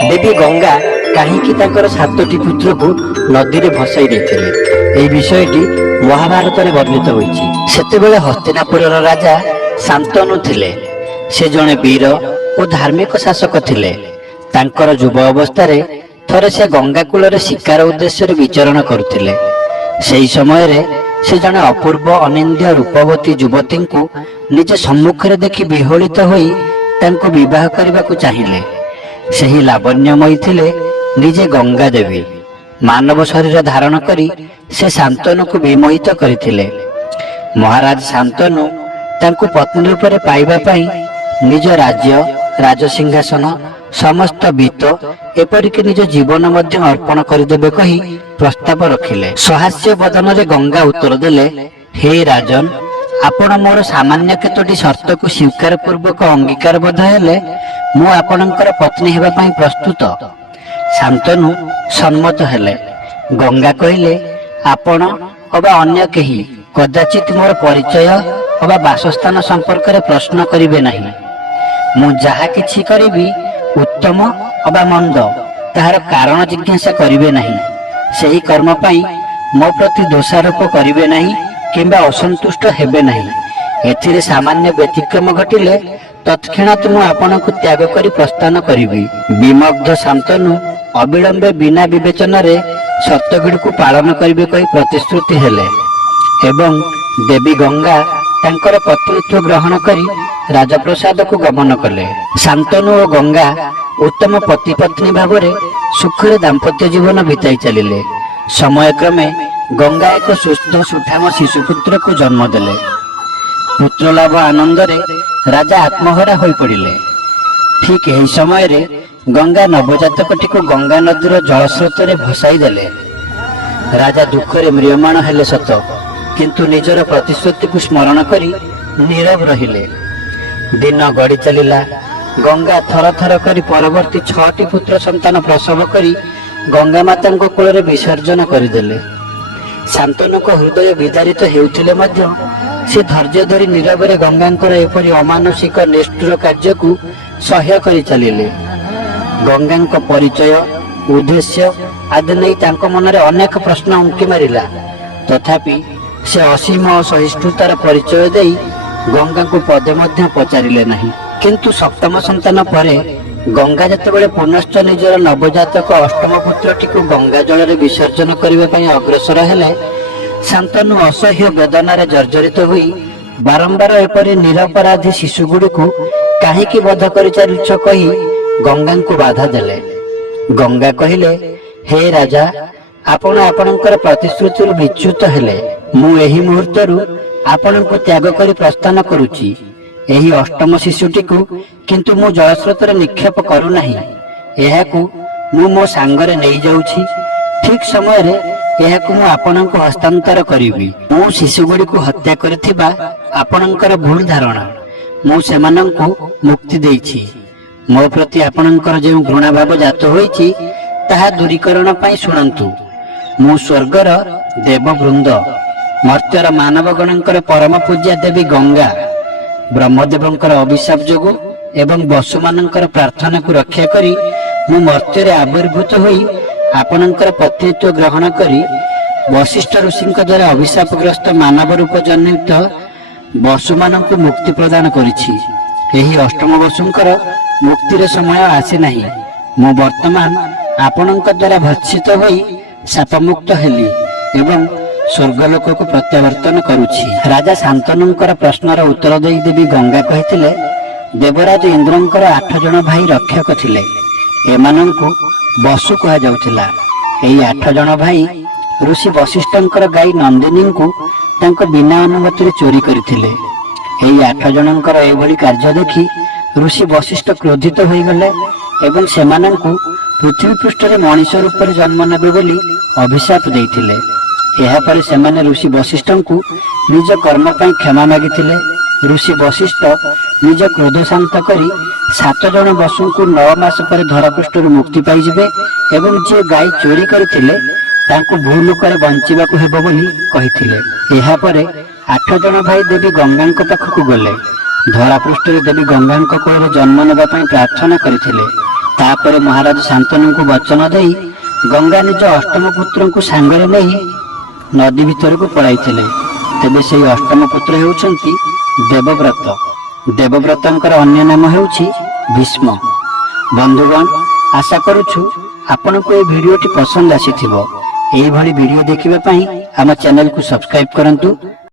देवी गंगा कहीं सातोटी पुत्र को नदी में भसाई देथिले। एई विषयटी महाभारत में वर्णित होईछि। सेतेबेले हस्तिनापुर राजा शांतनु थिले। से जणे वीर और धार्मिक शासक थिले। तांकर युवा अवस्था थरे से गंगा कूल शिकार उद्देश्य विचरण करुथिले। सेई समय रे से जणे अपूर्व अनिंद्य रूपवती युवती को निज सम्मुख देखि विहोलित होई तांको विवाह करने को चाहिए। सही लावण्यमयी थिले निजे गंगा देवी। मानव शरीर धारण करी से शांतनु को विमोहित करथिले। महाराज शांतनु तांको पत्नी रूप में पाइबा पई निज राज्य राजसिंहासन समस्त वित्त एपरिक निज जीवन मध्य अर्पण करदेबे कही प्रस्ताव रखिले। सहास्य बदन रे गंगा उत्तर देले, हे राजन, आपण मोर सामान्य केतोटी शर्त को स्वीकार पूर्वक अंगीकार बद्ध हेले मु आपणकर पत्नी हेबा पई प्रस्तुत। शांतनु सम्मत हेले। गंगा कहिले, आपण अबा अन्य केही कदाचित मोर परिचय अबा वासस्थान संपर्क रे प्रश्न करिवे नहीं। मु जहा किछि करिबी उत्तम अबा मंद ताहार कारण जिज्ञासा करिवे नहीं। सही कर्म पई मो प्रति दोषारोप करिवे नहीं किंबा असंतुष्ट हेबे नहीं। एथिरे सामान्य व्यतिक्रम घटिले तत्क्षणात मु आपनकु त्याग करी प्रस्थान करिबी। विमग्ध शांतनु अविलंबे बिना विवेचन रे शर्तगुड़ी को पालन करिबे कही प्रतिश्रुति हेले एवं देवी गंगा तांकर पत्नीत्व ग्रहण करी राजप्रसाद को गमन कले। शांतनु और गंगा उत्तम पति पत्नी भाव सुखरे दाम्पत्य जीवन बिताई चलिले। समय क्रमे गंगा एक सुस्थ सुठाम शिशुपुत्र को जन्म देले। पुत्र लाभ आनंद रे राजा आत्महरा होई पड़िले। ठीक यही समय रे गंगा नवजातकटी को गंगा नदीर जलस्रोत रे भसाई देले। राजा दुख रे म्रियमाण हेले सत, किंतु निजर प्रतिश्रुति को स्मरण करी नीरव रहिले। दिन गड़ी चलिला। गंगा थर थर करी परवर्ती 6टी पुत्र संतान प्रसव करी गंगा माता कूल विसर्जन करदेले। शांतनु को हृदय विदारित हेउथिले मध्य से धैर्य धरी नीरव रे गंगांकर एपरि अमानुषिक निष्ठुर कार्य को सह्य करी चलिले। गंगांक परिचय उद्देश्य आदि नहीं तांको मन रे अनेक प्रश्न उंकी मारिला। तथापि से असीम सहिष्णुतार परिचय देई गंगा को पदे मध्य पचारिले नहीं। किंतु सप्तम संतान परे गंगा जतबेले पुनश्च निजर नवजातक अष्टम पुत्रटी को गंगा जल रे विसर्जन करबा पई अग्रसर हेले, शांतनु असह्य वेदनारे जर्जरित होई बारंबार एपरि निरपराधी शिशुगुड़ी को काहेकि बध करि चलिछ कही गंगा को बाधा देले। गंगा कहिले, हे राजा, आपण आपणकर प्रतिश्रुति विच्युत हेले। मु एही मुहूर्तरु आपणको त्याग करी प्रस्थान करूची। एही अष्टम शिशुटी को किंतु मु जलस्रोत रे निक्षेप करू नाही। एहाकू मु मो सांगरे नहीं जाउछी। ठीक समय रे एहाकू मु आपणको हस्तांतर करिबी। मु शिशुगुड़ी को हत्या करथिबा आपणकर भूल धारणा। मु सेमानंकु मुक्ति देइछि। मो प्रति आपणकर जे घृणा भाव जात होईछि ताहा दूरीकरण पई सुनंतु। मु स्वर्गर देववृंद मर्त्यर मानव गणंकर परम पूज्या देवी गंगा ब्रह्मदेवंकर अभिशाप जोगु एवं वसु मानंकर प्रार्थना को रक्षा करी मु मर्त्य आविर्भूत होई आपणकर पत्नीत्व ग्रहण करी वशिष्ठ ऋषिंक द्वारा अभिशापग्रस्त मानव रूप जनित वसु मानंकु मुक्ति प्रदान करिछि। एही अष्टम वसुंकर मुक्तिर समय आसे नाही। मु वर्तमान आपणक द्वारा भर्षित होई शापमुक्त हेली एवं स्वर्गलोक को प्रत्यावर्तन करुछि। राजा शांतनुंकर प्रश्नर उत्तर देई देवी गंगा कहिथिले, देवराज इंद्रंकर 8 जण भाई रक्षक थिले। एमानंकु वसु कहा जाउथिला। एही 8 जण भाई ऋषि वशिष्ठंकर गाई नंदिनी को तांको बिना अनुमति रे चोरी करिथिले। एही 8 जणंकर एभली कार्य देखि ऋषि वशिष्ठ क्रोधित होई गले एवं सेमानंकु पृथ्वी पृष्ठ रे मनुष्य रूप रे जन्म नेबे बोली अभिशाप देइथिले। एहा पर सेमाने ऋषि वशिष्ठंकु निज कर्म पई क्षमा मागिथिले। ऋषि वशिष्ठ निज क्रोध शांत करी 7 जण वसुंकु 9 मास पर धरापृष्ठରୁ मुक्ति पाई जिवे एवं जे गाय चोरी करथिले तांकु भूलोकरे बंचिबाकु हेबो बोली कहिथिले। एहा परे 8 जण भाई देवी गंगांक पाखकु गले। धरापृष्ठରେ ଦେବୀ ଗଙ୍ଗାଙ୍କ କୋଳରେ ଜନ୍ମ ନେବା ପାଇଁ ପ୍ରାର୍ଥନା କରିଥିଲେ। तापर महाराज शांतनु को वचन देई गंगा निज अष्टम पुत्र को सांगरे नहीं नदी भीतर को पड़ाइथिले। तेबे से अष्टम पुत्र हेउछंती देवव्रत। देवव्रतंकर अन्य नाम हेउछि भीष्म। बंधुगण, आशा करूछु आपन को भिडियोटी पसंद आसीथिबो। एही भली वीडियो देखिबा पई हम चैनल को सब्सक्राइब करंतु